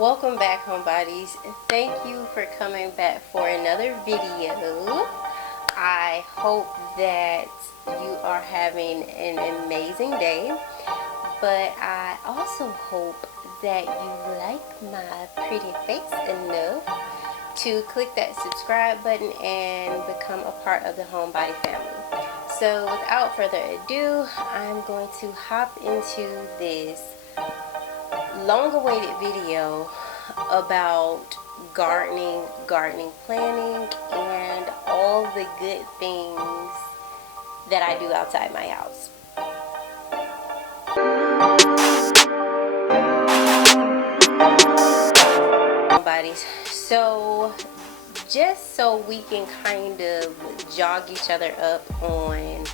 Welcome back, homebodies. Thank you for coming back for another video. I hope that you are having an amazing day, but I also hope that you like my pretty face enough to click that subscribe button and become a part of the homebody family. So without further ado, I'm going to hop into this long-awaited video about gardening planning, and all the good things that I do outside my house. Buddies, so just so we can kind of jog each other up on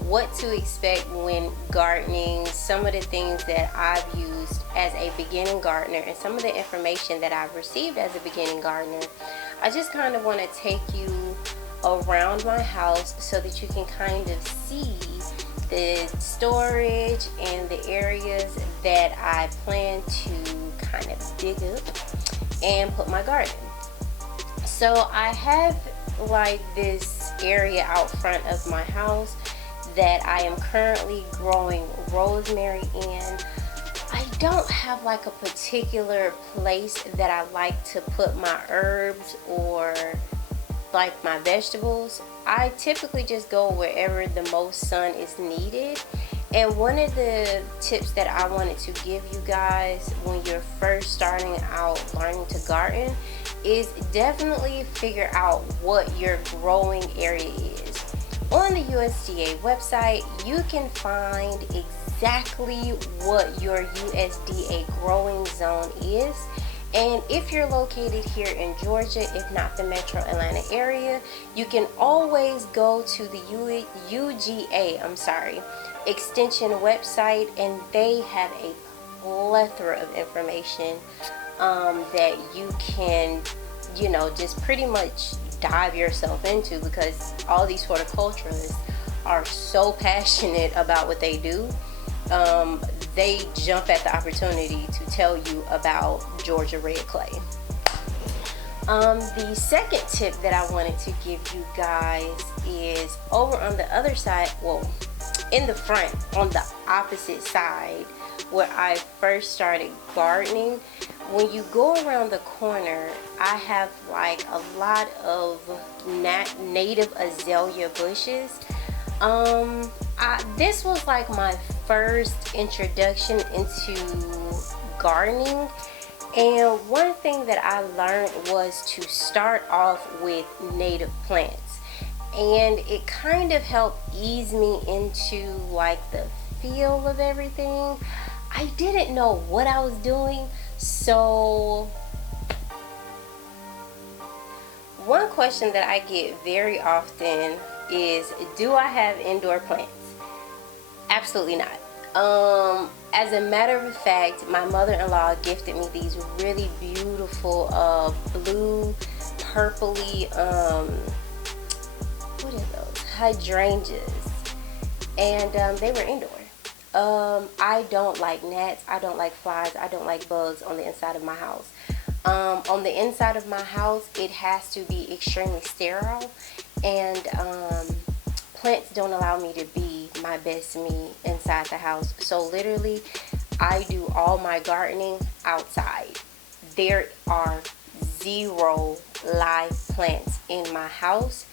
what to expect when gardening, some of the things that I've used as a beginning gardener and some of the information that I've received as a beginning gardener, I just kind of want to take you around my house so that you can kind of see the storage and the areas that I plan to kind of dig up and put my garden. So I have like this area out front of my house that I am currently growing rosemary in. I don't have like a particular place that I like to put my herbs or like my vegetables. I typically just go wherever the most sun is needed. And one of the tips that I wanted to give you guys when you're first starting out learning to garden is definitely figure out what your growing area is. On the USDA website, you can find exactly what your USDA growing zone is. And if you're located here in Georgia, if not the metro Atlanta area, you can always go to the UGA extension website, and they have a plethora of information that you can, just pretty much dive yourself into, because all these horticulturists are so passionate about what they do. They jump at the opportunity to tell you about Georgia red clay. The second tip that I wanted to give you guys is over on the other side, well, in the front, on the opposite side where I first started gardening. When you go around the corner, I have like a lot of native azalea bushes. This was like my first introduction into gardening, and one thing that I learned was to start off with native plants, and it kind of helped ease me into like the feel of everything. I didn't know what I was doing, so one question that I get very often is, do I have indoor plants? Absolutely not. As a matter of fact, my mother-in-law gifted me these really beautiful blue purpley what are those, hydrangeas, and they were indoor. I don't like gnats, I don't like flies, I don't like bugs on the inside of my house. On the inside of my house, it has to be extremely sterile, and plants don't allow me to be my best me inside the house. So literally, I do all my gardening outside. There are 0 live plants in my house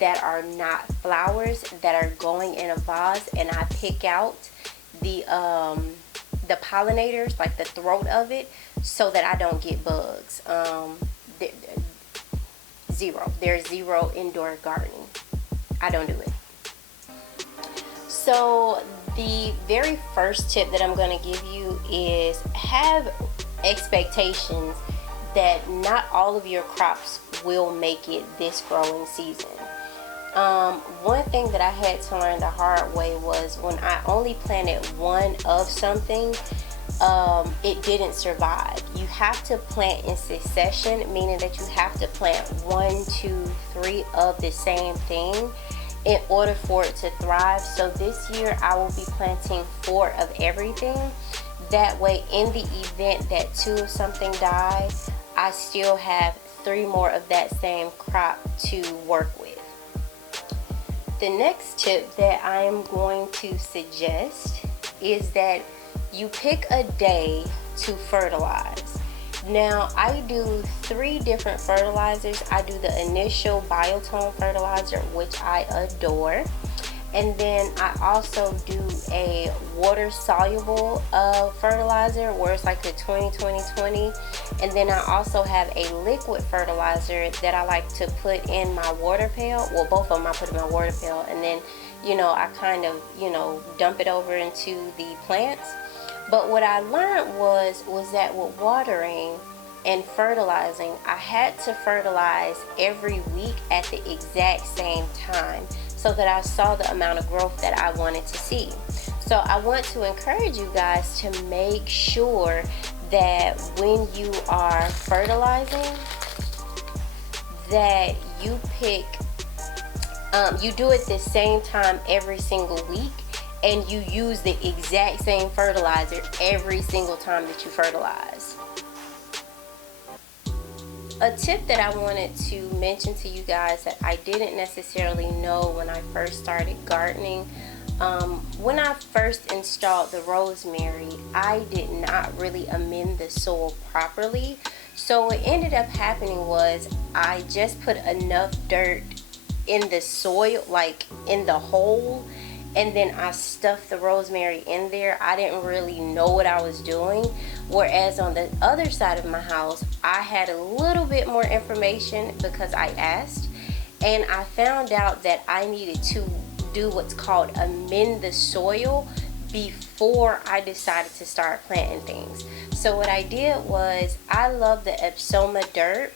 that are not flowers, that are going in a vase, and I pick out the pollinators, like the throat of it, so that I don't get bugs. There's 0 indoor gardening. I don't do it. So the very first tip that I'm going to give you is have expectations that not all of your crops will make it this growing season. One thing that I had to learn the hard way was when I only planted one of something, it didn't survive. You have to plant in succession, meaning that you have to plant 1, 2, 3 of the same thing in order for it to thrive. So this year I will be planting 4 of everything. That way, in the event that 2 of something die, I still have 3 more of that same crop to work with. The next tip that I am going to suggest is that you pick a day to fertilize. Now, I do 3 different fertilizers. I do the initial biotone fertilizer, which I adore. And then I also do a water soluble fertilizer where it's like the 20-20-20. And then I also have a liquid fertilizer that I like to put in my water pail. Well, both of them I put in my water pail, and then, you know, I kind of, you know, dump it over into the plants. But what I learned was that with watering and fertilizing, I had to fertilize every week at the exact same time, so that I saw the amount of growth that I wanted to see. So I want to encourage you guys to make sure that when you are fertilizing, that you pick, you do it the same time every single week, and you use the exact same fertilizer every single time that you fertilize. A tip that I wanted to mention to you guys that I didn't necessarily know when I first started gardening. When I first installed the rosemary, I did not really amend the soil properly. So what ended up happening was I just put enough dirt in the soil, like in the hole, and then I stuffed the rosemary in there. I didn't really know what I was doing. Whereas on the other side of my house, I had a little bit more information because I asked, and I found out that I needed to do what's called amend the soil before I decided to start planting things. So what I did was, I love the Epsoma dirt.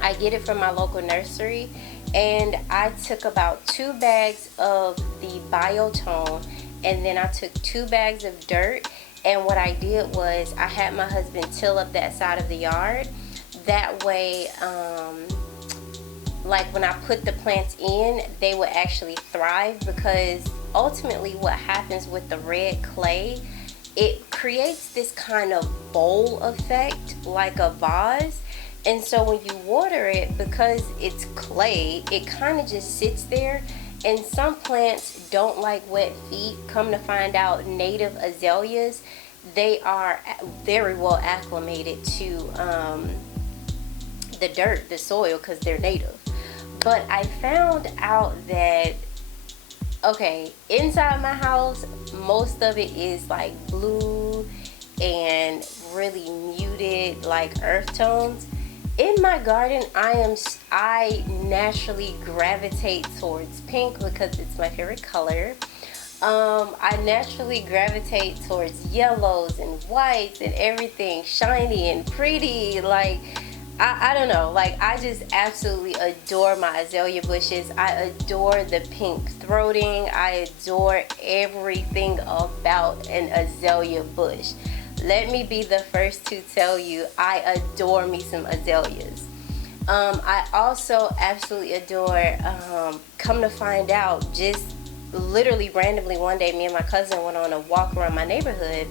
I get it from my local nursery, and I took about 2 bags of the biotone, and then I took 2 bags of dirt. And what I did was I had my husband till up that side of the yard. That way, like when I put the plants in, they would actually thrive, because ultimately what happens with the red clay, it creates this kind of bowl effect, like a vase. And so when you water it, because it's clay, it kind of just sits there. And some plants don't like wet feet. Come to find out, native azaleas, they are very well acclimated to the dirt, the soil, because they're native. But I found out that, okay, inside my house, most of it is like blue and really muted, like earth tones. In my garden, I naturally gravitate towards pink because it's my favorite color. I naturally gravitate towards yellows and whites and everything shiny and pretty. Like, I don't know, like, I just absolutely adore my azalea bushes. I adore the pink throating. I adore everything about an azalea bush. Let me be the first to tell you, I adore me some azaleas. I also absolutely adore, come to find out, just literally randomly one day, me and my cousin went on a walk around my neighborhood,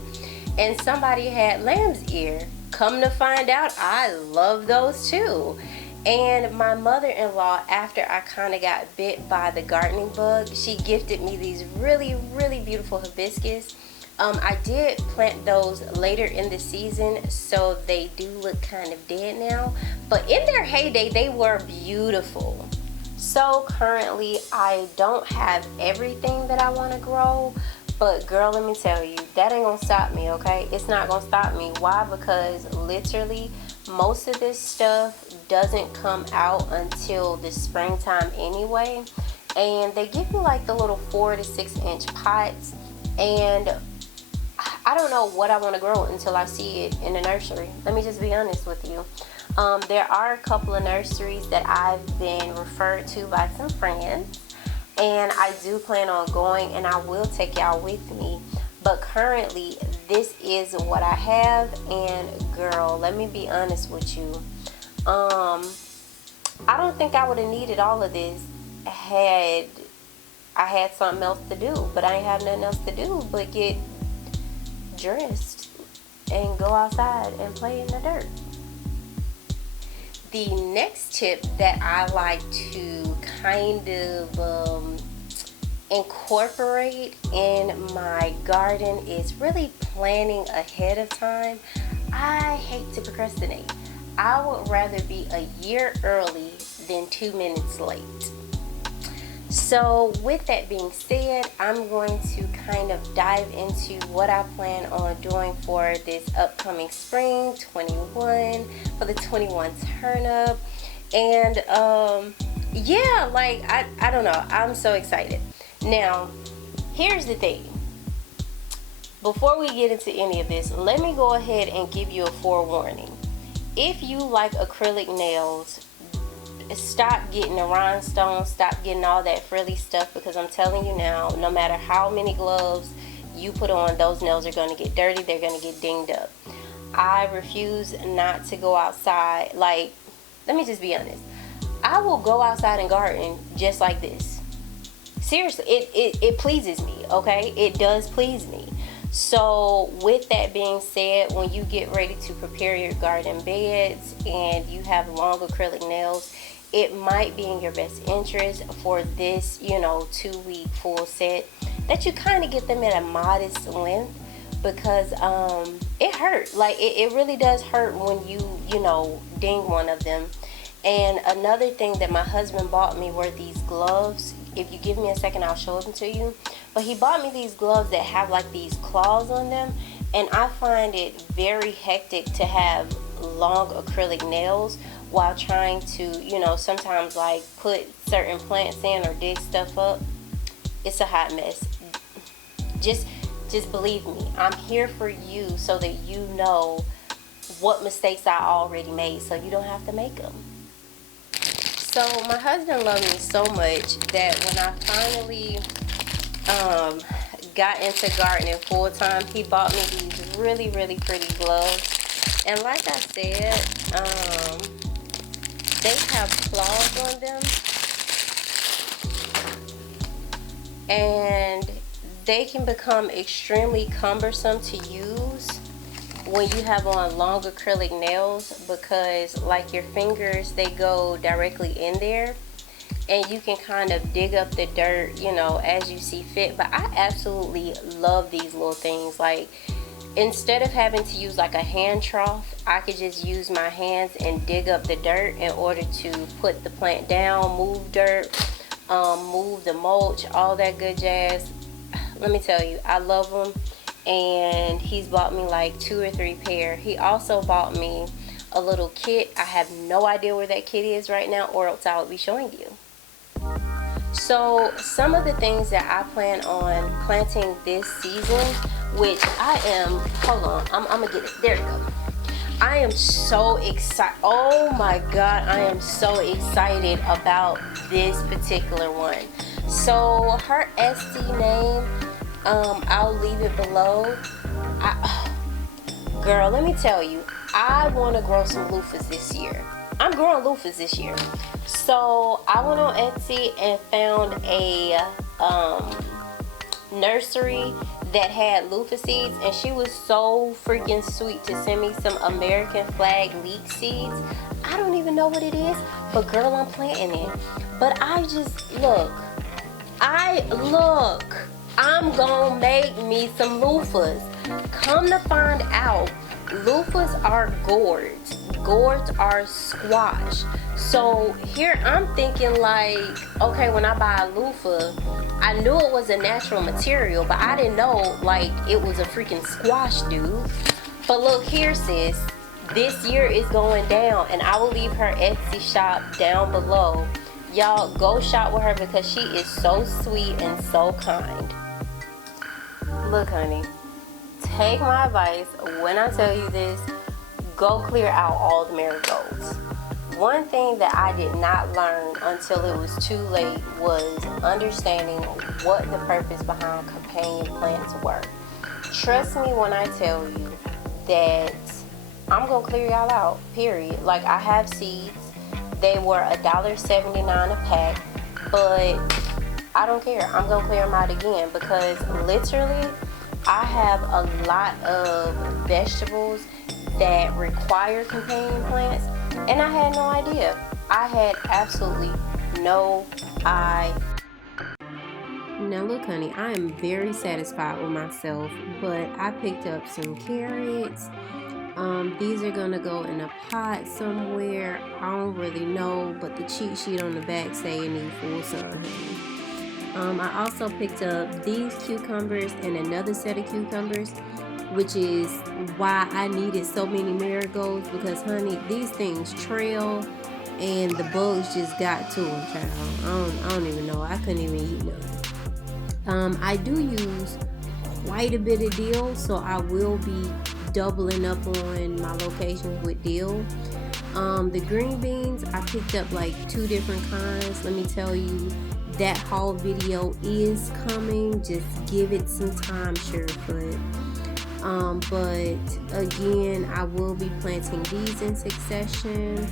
and somebody had lamb's ear. Come to find out, I love those too. And my mother-in-law, after I kind of got bit by the gardening bug, she gifted me these really, really beautiful hibiscus. I did plant those later in the season, so they do look kind of dead now. But in their heyday, they were beautiful. So currently, I don't have everything that I want to grow. But girl, let me tell you, that ain't gonna stop me, okay? It's not gonna stop me. Why? Because literally, most of this stuff doesn't come out until the springtime anyway. And they give you like the little 4 to 6 inch pots. And I don't know what I want to grow until I see it in the nursery. Let me just be honest with you. There are a couple of nurseries that I've been referred to by some friends, and I do plan on going, and I will take y'all with me. But currently, this is what I have, and girl, let me be honest with you. I don't think I would have needed all of this had I had something else to do, but I ain't have nothing else to do but get dressed. and go outside and play in the dirt. The next tip that I like to kind of incorporate in my garden is really planning ahead of time. I hate to procrastinate. I would rather be a year early than 2 minutes late. So with that being said, I'm going to kind of dive into what I plan on doing for this upcoming spring 21, for the 21 turn up. And yeah, like I don't know, I'm so excited. Now, here's the thing. Before we get into any of this, let me go ahead and give you a forewarning. If you like acrylic nails, stop getting the rhinestones, stop getting all that frilly stuff, because I'm telling you now, no matter how many gloves you put on, those nails are going to get dirty, they're going to get dinged up. I refuse not to go outside. Like, let me just be honest. I will go outside and garden just like this. Seriously, it pleases me, okay? It does please me. So with that being said, when you get ready to prepare your garden beds and you have long acrylic nails, it might be in your best interest for this, 2-week full set, that you kind of get them at a modest length, because it hurts. Like it really does hurt when you ding one of them. And another thing that my husband bought me were these gloves. If you give me a second, I'll show them to you. But he bought me these gloves that have like these claws on them, and I find it very hectic to have long acrylic nails while trying to, sometimes like put certain plants in or dig stuff up. It's a hot mess. Just believe me, I'm here for you so that you know what mistakes I already made so you don't have to make them. So my husband loved me so much that when I finally got into gardening full time, he bought me these really, really pretty gloves. And like I said, they have claws on them, and they can become extremely cumbersome to use when you have on long acrylic nails, because like your fingers, they go directly in there and you can kind of dig up the dirt, as you see fit. But I absolutely love these little things. Like, instead of having to use like a hand trough, I could just use my hands and dig up the dirt in order to put the plant down, move dirt, move the mulch, all that good jazz. Let me tell you, I love them. And he's bought me like 2 or 3 pair. He also bought me a little kit. I have no idea where that kit is right now, or else I would be showing you. So some of the things that I plan on planting this season, which I am, hold on, I'm gonna get it, there you go. I am so excited. Oh my God, I am so excited about this particular one. So her Etsy name, I'll leave it below. Girl, let me tell you, I want to grow some loofahs this year. I'm growing loofahs this year. So I went on Etsy and found a nursery that had loofah seeds, and she was so freaking sweet to send me some American flag leek seeds. I don't even know what it is, but girl, I'm planting it. But I just I'm gonna make me some loofahs. Come to find out, loofahs are gourds. Gourds are squash. So here I'm thinking like, okay, when I buy a loofah, I knew it was a natural material, but I didn't know like it was a freaking squash, dude. But look here, sis. This year is going down, and I will leave her Etsy shop down below. Y'all go shop with her because she is so sweet and so kind. Look, honey, take my advice when I tell you this. Go clear out all the marigolds. One thing that I did not learn until it was too late was understanding what the purpose behind companion plants were. Trust me when I tell you that I'm gonna clear y'all out, period. Like, I have seeds. They were $1.79 a pack, but I don't care. I'm gonna clear them out again because literally I have a lot of vegetables that require companion plants, and I had no idea. I had absolutely no idea. Now look, honey, I am very satisfied with myself, but I picked up some carrots. These are gonna go in a pot somewhere. I don't really know, but the cheat sheet on the back say it need full sun, honey. I also picked up these cucumbers and another set of cucumbers, which is why I needed so many marigolds, because honey, these things trail and the bugs just got to them, child. I don't even know. I couldn't even eat none. I do use quite a bit of dill, so I will be doubling up on my locations with dill. The green beans, I picked up like 2 different kinds. Let me tell you, that haul video is coming. Just give it some time, Surefoot. But again, I will be planting these in succession.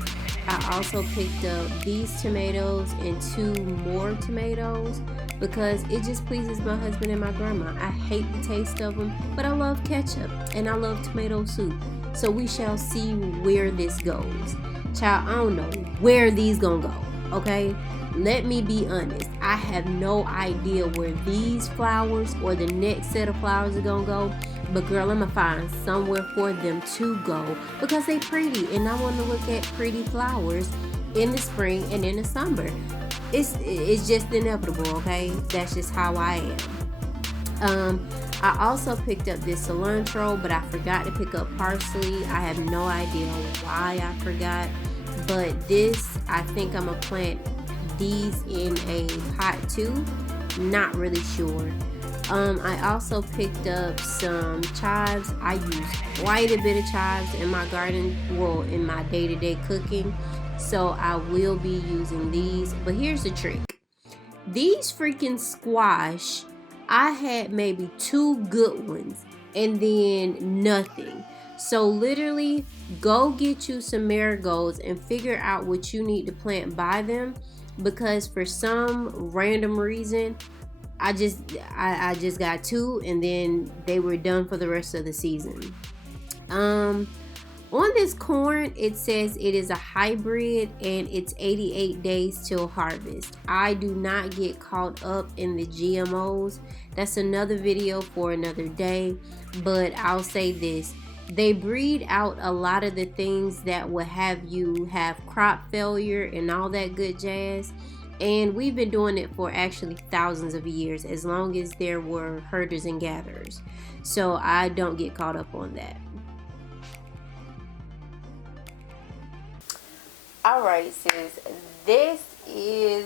I also picked up these tomatoes and 2 more tomatoes because it just pleases my husband and my grandma. I hate the taste of them, but I love ketchup and I love tomato soup. So we shall see where this goes. Child, I don't know where these gonna go, okay? Let me be honest. I have no idea where these flowers or the next set of flowers are gonna go. But girl, I'm gonna find somewhere for them to go because they pretty, and I want to look at pretty flowers in the spring and in the summer. It's just inevitable, okay? That's just how I am. I also picked up this cilantro, but I forgot to pick up parsley. I have no idea why I forgot, but this, I think I'm gonna plant these in a pot too. Not really sure. I also picked up some chives. I use quite a bit of chives in my garden, well, in my day-to-day cooking, so I will be using these. But here's the trick. These freaking squash, I had maybe 2 good ones and then nothing. So literally, go get you some marigolds and figure out what you need to plant by them, because for some random reason, I just got 2 and then they were done for the rest of the season. On this corn, it says it is a hybrid and it's 88 days till harvest. I do not get caught up in the GMOs. That's another video for another day, but I'll say this. They breed out a lot of the things that will have you have crop failure and all that good jazz. And we've been doing it for actually thousands of years, as long as there were herders and gatherers. So I don't get caught up on that. Alright, sis, this is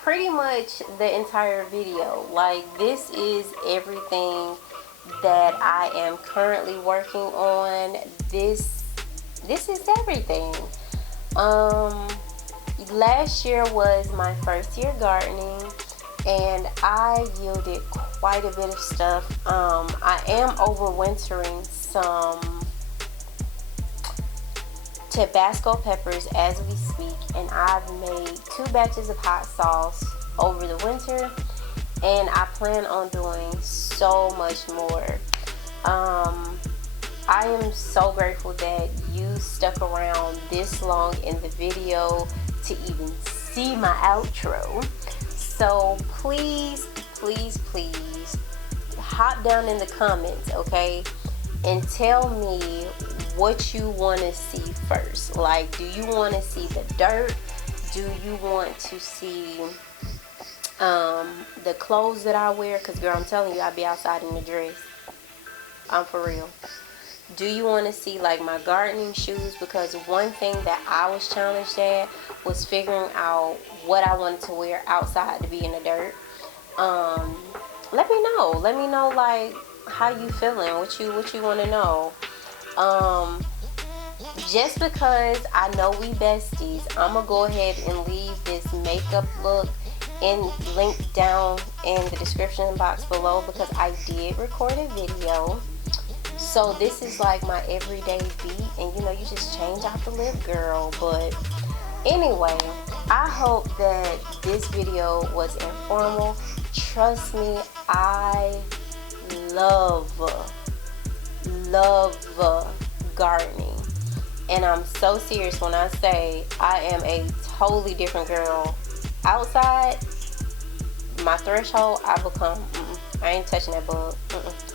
pretty much the entire video. Like, this is everything that I am currently working on. This is everything. Last year was my first year gardening, and I yielded quite a bit of stuff. I am overwintering some Tabasco peppers as we speak, and I've made 2 batches of hot sauce over the winter, and I plan on doing so much more. I am so grateful that you stuck around this long in the video to even see my outro. So please hop down in the comments, okay, and tell me what you want to see first. Like, do you want to see the dirt? Do you want to see the clothes that I wear? Because girl, I'm telling you, I be outside in a dress. I'm for real. Do you want to see like my gardening shoes? Because one thing that I was challenged at was figuring out what I wanted to wear outside to be in the dirt. Let me know like how you feeling, what you want to know. Just because I know we besties, I'm gonna go ahead and leave this makeup look linked down in the description box below, because I did record a video. So this is like my everyday beat, and you know, you just change out the lip, girl. But anyway, I hope that this video was informal. Trust me, I love gardening. And I'm so serious when I say I am a totally different girl. Outside, my threshold, I become, I ain't touching that bug.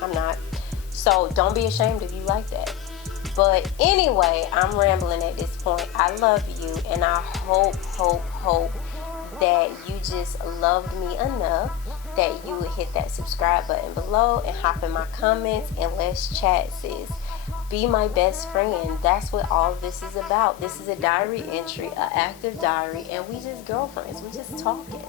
I'm not. So don't be ashamed if you like that. But anyway, I'm rambling at this point. I love you, and I hope that you just loved me enough that you would hit that subscribe button below and hop in my comments and let's chat, sis. Be my best friend. That's what all of this is about. This is a diary entry, an active diary, and we just girlfriends. We just talking.